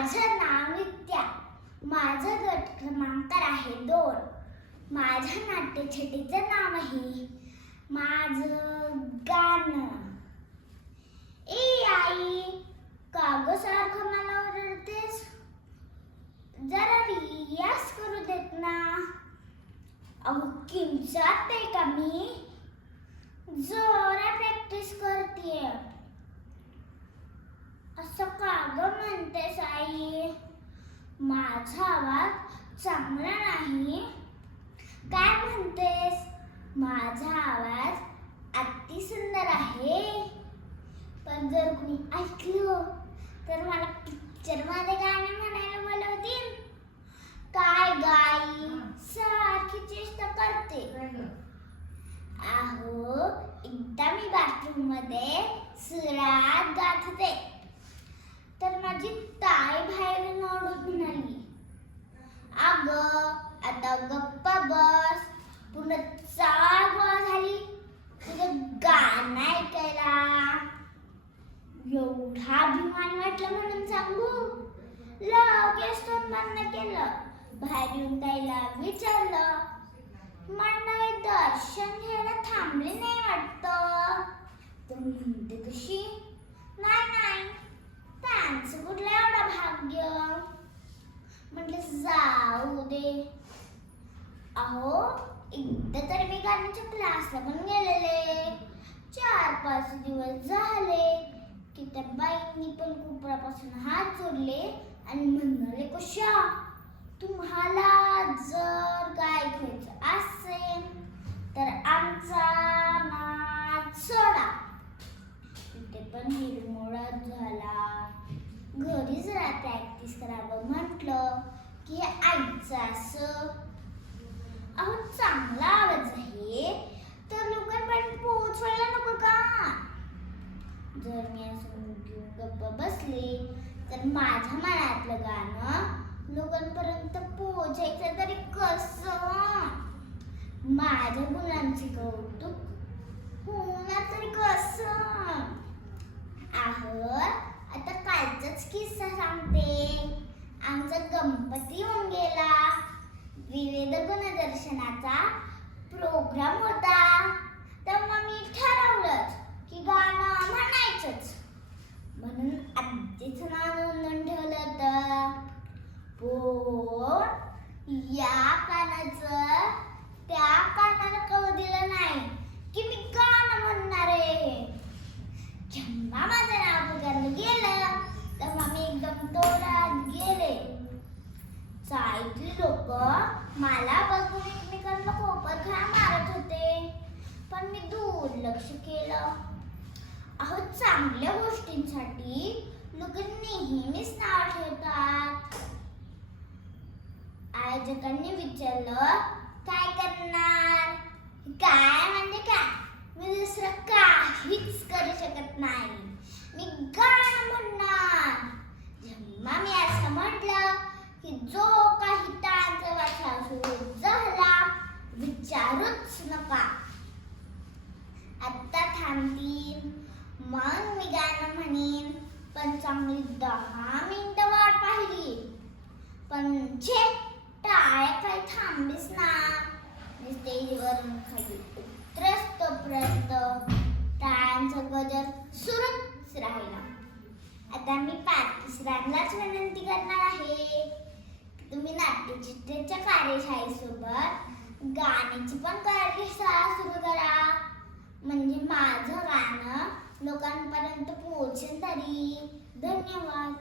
माझं नाव नित्या, माझा गट क्रमांक आहे 2. माझ्या नाट्यछटेचं नाव आहे माझं गाणं. ए आई, का गं सारखं मला ओरडतेस? जरा रियाज करू देत ना. अहो किंचाळते का मी? जोरात प्रॅक्टिस करतेय. असं का गं म्हणतेस आई? माझा आवाज चांगला नाही? काय म्हणतेस? माझा आवाज अति सुंदर आहे. पण जर कुणी ऐकलं तर मला पिक्चरमध्ये गाणं म्हणायला बोलवतील. काय गाई सारखी चेष्टा करते. अहो एकदा मी बाथरूम मध्ये सुरात गात होते तर माझी ताई बाहेरून ओरडून म्हणाली, अगं आता गप्प बस, पुन्हा चाळ गोळा झाली तुझं गाणं ऐकायला. एवढा अभिमान वाटला म्हणून सांगू, लगेच तोंड बंद केलं. बाहेर येऊन ताईला विचारलं, मंडळी दर्शन घ्यायला थांबले नाही वाटतं. तर म्हणते कशी, नाही त्यांचं कुठलं एवढं भाग्य. म्हटलं जाऊ दे. अहो एकदा तर मी गाण्याच्या क्लासला पण गेलेले. 4-5 दिवस झाले की त्या बाईंनी पण कोपरापासून हात जोडले आणि म्हणाले, कशा तुम्हाला जर गायक व्हायचं असेल तर आमचा नाद सोडा. तिथे पण हिरमोडच झाला. घरी जरा प्रॅक्टिस करावं म्हटलं की हे आईचं असं. अहो चांगला आवाज आहे तर लोकांपर्यंत पोहोचवायला नको का? जर मी असं घेऊन गप्प बसले तर माझ्या मनातलं गाणं लोकांपर्यंत पोहोचायचं तरी कसं? माझ्या मुलांचे कौतुक होणार तरी कसं? अहो आता कालचाच किस्सा सांगते. आमचा गणपती येऊन गेला. विविध गुणदर्शनाचा प्रोग्राम होता. तेव्हा मी ठरवलंच की गाणं म्हणायचंच. म्हणून आधीच नाव नोंदवून ठेवलं होतं. पण या कानाचं त्या कानाला कळू दिलं नाही की मी गाणं म्हणणार आहे. जेव्हा माझं नाव पुकारलं गेलं तेव्हा मी एकदम जोरात गेले. चाळीतली लोक मला बघून एकमेकांना कोपरखळा मारत होते, पण मी दुर्लक्ष केलं. अहो चांगल्या गोष्टींसाठी लोक नेहमीच नाव ठेवतात. आयोजकांनी विचारलं, काय करणार? काय म्हणजे काय? मी दुसरं काहीच करू शकत नाही. मी गाणं म्हणणार. जेव्हा मी असं म्हटलं की जो काही टाळांचा वाचा सुरू झाला, विचारूच नका. आत्ता थांबतील मग मी गाणं म्हणेन. पण चांगली 10 मिनिटं वाट पाहिली, पण छे टाळ्या काही थांबलीच ना. मी स्टेजवरून खाली उतरस तोपर्यंत टाळ्यांचा गजर सुरूच राहिला. आता मी पाकिस्तानलाच विनंती करणार आहे, तुम्ही नाट्यचित्राच्या कार्यशाळेसोबत गाण्याची पण कार्यशाळा सुरू करा. म्हणजे माझं गाणं लोकांपर्यंत पोहोचेल तरी. धन्यवाद.